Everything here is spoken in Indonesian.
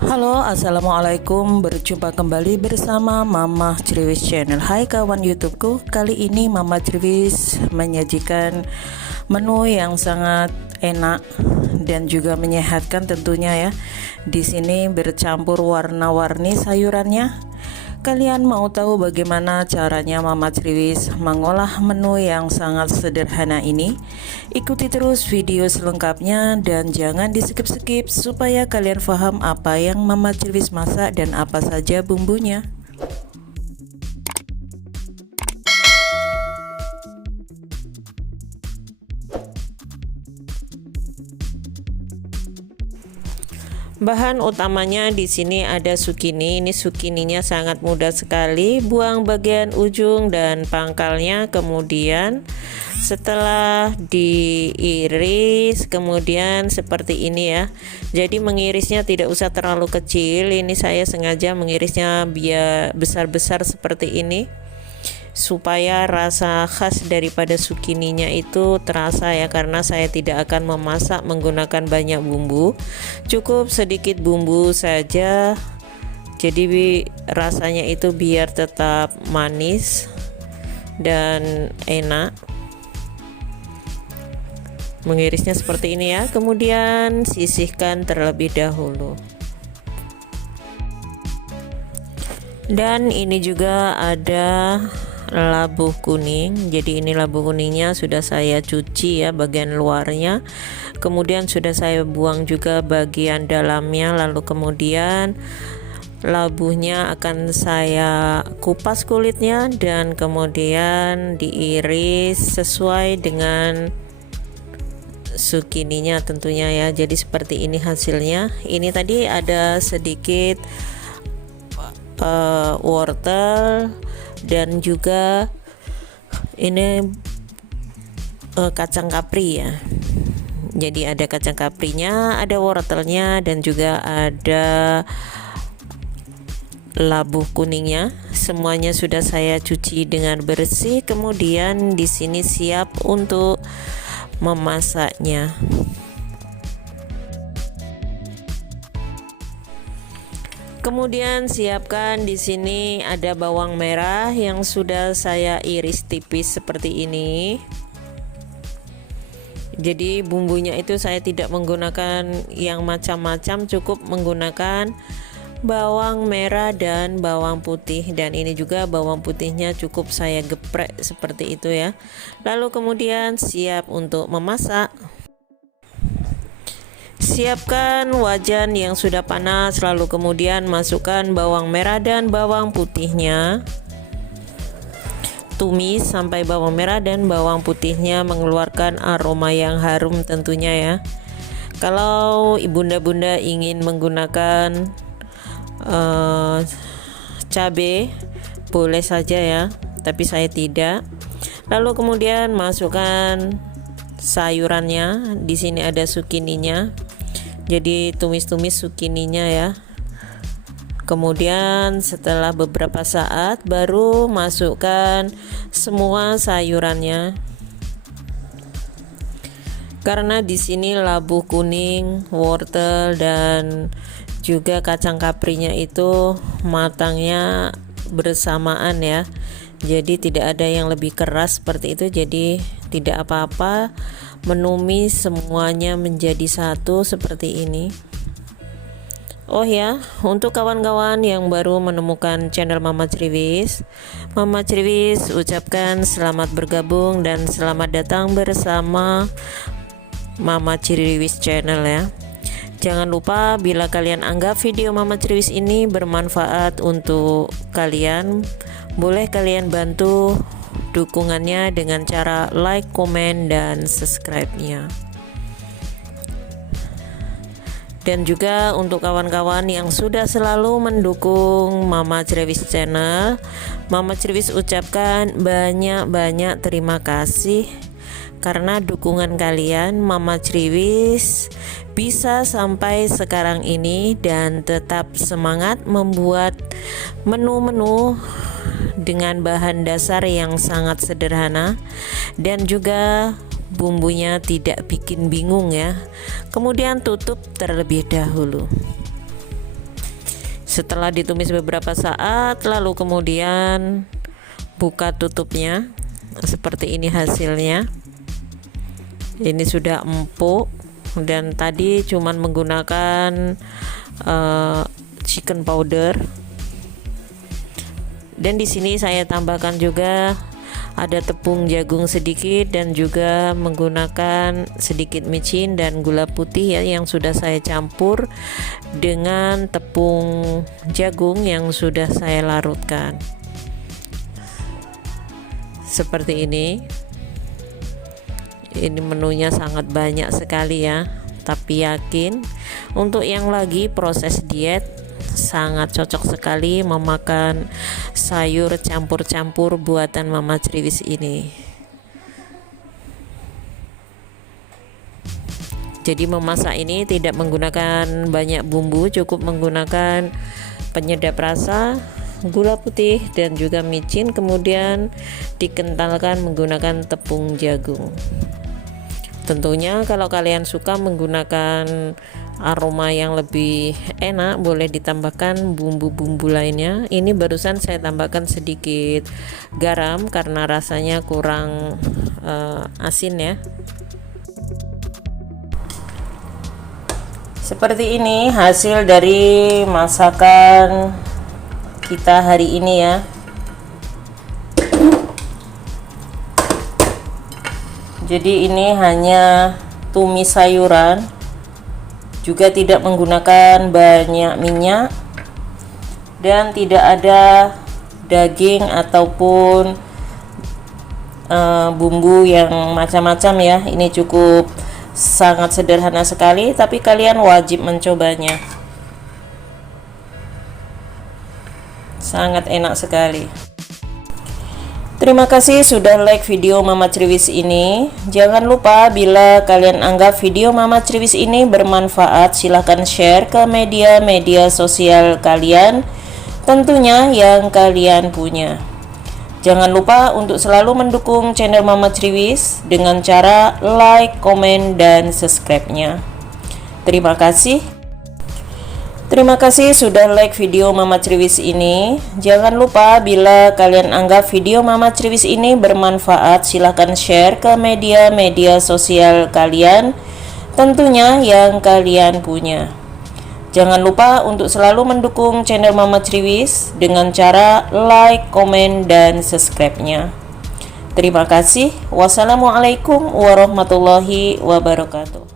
Halo, assalamualaikum. Berjumpa kembali bersama Mama Criwis Channel. Hai kawan YouTubeku. Kali ini Mama Criwis menyajikan menu yang sangat enak dan juga menyehatkan tentunya ya. Di sini bercampur warna-warni sayurannya. Kalian mau tahu bagaimana caranya Mama Criwis mengolah menu yang sangat sederhana ini? Ikuti terus video selengkapnya dan jangan di skip-skip supaya kalian paham apa yang Mama Criwis masak dan apa saja bumbunya. Bahan utamanya di sini ada zukini. Ini zukininya sangat mudah sekali. Buang bagian ujung dan pangkalnya. Kemudian setelah diiris, kemudian seperti ini ya. Jadi mengirisnya tidak usah terlalu kecil. Ini saya sengaja mengirisnya biar besar-besar seperti ini, supaya rasa khas daripada zukininya itu terasa ya, karena saya tidak akan memasak menggunakan banyak bumbu, cukup sedikit bumbu saja. Jadi rasanya itu biar tetap manis dan enak. Mengirisnya seperti ini ya, kemudian sisihkan terlebih dahulu. Dan ini juga ada labu kuning. Jadi ini labu kuningnya sudah saya cuci ya, bagian luarnya, kemudian sudah saya buang juga bagian dalamnya. Lalu kemudian labunya akan saya kupas kulitnya dan kemudian diiris sesuai dengan zukininya tentunya ya. Jadi seperti ini hasilnya. Ini tadi ada sedikit wortel dan juga ini kacang kapri ya. Jadi ada kacang kaprinya, ada wortelnya, dan juga ada labu kuningnya. Semuanya sudah saya cuci dengan bersih. Kemudian di sini siap untuk memasaknya. Kemudian siapkan di sini ada bawang merah yang sudah saya iris tipis seperti ini. Jadi bumbunya itu saya tidak menggunakan yang macam-macam, cukup menggunakan bawang merah dan bawang putih, dan ini juga bawang putihnya cukup saya geprek seperti itu ya. Lalu kemudian siap untuk memasak. Siapkan wajan yang sudah panas, lalu kemudian masukkan bawang merah dan bawang putihnya. Tumis sampai bawang merah dan bawang putihnya mengeluarkan aroma yang harum tentunya ya. Kalau ibunda-bunda ingin menggunakan cabai, boleh saja ya, tapi saya tidak. Lalu kemudian masukkan sayurannya. Di sini ada zukininya. Jadi tumis-tumis zukininya ya. Kemudian setelah beberapa saat baru masukkan semua sayurannya. Karena di sini labu kuning, wortel dan juga kacang kaprinya itu matangnya bersamaan ya. Jadi tidak ada yang lebih keras seperti itu. Jadi tidak apa-apa menumis semuanya menjadi satu seperti ini. Oh ya, untuk kawan-kawan yang baru menemukan channel Mama Criwis ucapkan selamat bergabung dan selamat datang bersama Mama Criwis Channel ya. Jangan lupa bila kalian anggap video Mama Criwis ini bermanfaat untuk kalian, boleh kalian bantu dukungannya dengan cara like, komen, dan subscribe-nya. Dan juga untuk kawan-kawan yang sudah selalu mendukung Mama Criwis Channel, Mama Criwis ucapkan banyak-banyak terima kasih. Karena dukungan kalian, Mama Criwis bisa sampai sekarang ini dan tetap semangat membuat menu-menu dengan bahan dasar yang sangat sederhana dan juga bumbunya tidak bikin bingung ya. Kemudian tutup terlebih dahulu. Setelah ditumis beberapa saat, lalu kemudian buka tutupnya. Seperti ini hasilnya. Ini sudah empuk, dan tadi cuman menggunakan chicken powder. Dan di sini saya tambahkan juga ada tepung jagung sedikit dan juga menggunakan sedikit micin dan gula putih ya, yang sudah saya campur dengan tepung jagung yang sudah saya larutkan. Seperti ini. Ini menunya sangat banyak sekali ya, tapi yakin untuk yang lagi proses diet sangat cocok sekali memakan sayur campur-campur buatan Mama Criwis ini. Jadi memasak ini tidak menggunakan banyak bumbu, cukup menggunakan penyedap rasa, gula putih dan juga micin, kemudian dikentalkan menggunakan tepung jagung. Tentunya kalau kalian suka menggunakan aroma yang lebih enak, boleh ditambahkan bumbu-bumbu lainnya. Ini barusan saya tambahkan sedikit garam karena rasanya kurang asin ya. Seperti ini hasil dari masakan kita hari ini ya. Jadi ini hanya tumis sayuran, juga tidak menggunakan banyak minyak, dan tidak ada daging ataupun bumbu yang macam-macam ya. Ini cukup sangat sederhana sekali, tapi kalian wajib mencobanya. Sangat enak sekali. Terima kasih sudah like video Mama Criwis ini. Jangan lupa bila kalian anggap video Mama Criwis ini bermanfaat, silahkan share ke media-media sosial kalian, tentunya yang kalian punya. Jangan lupa untuk selalu mendukung channel Mama Criwis dengan cara like, komen, dan subscribe-nya. Terima kasih. Terima kasih sudah like video Mama Criwis ini. Jangan lupa bila kalian anggap video Mama Criwis ini bermanfaat, silahkan share ke media-media sosial kalian, tentunya yang kalian punya. Jangan lupa untuk selalu mendukung channel Mama Criwis dengan cara like, komen, dan subscribe-nya. Terima kasih. Wassalamualaikum warahmatullahi wabarakatuh.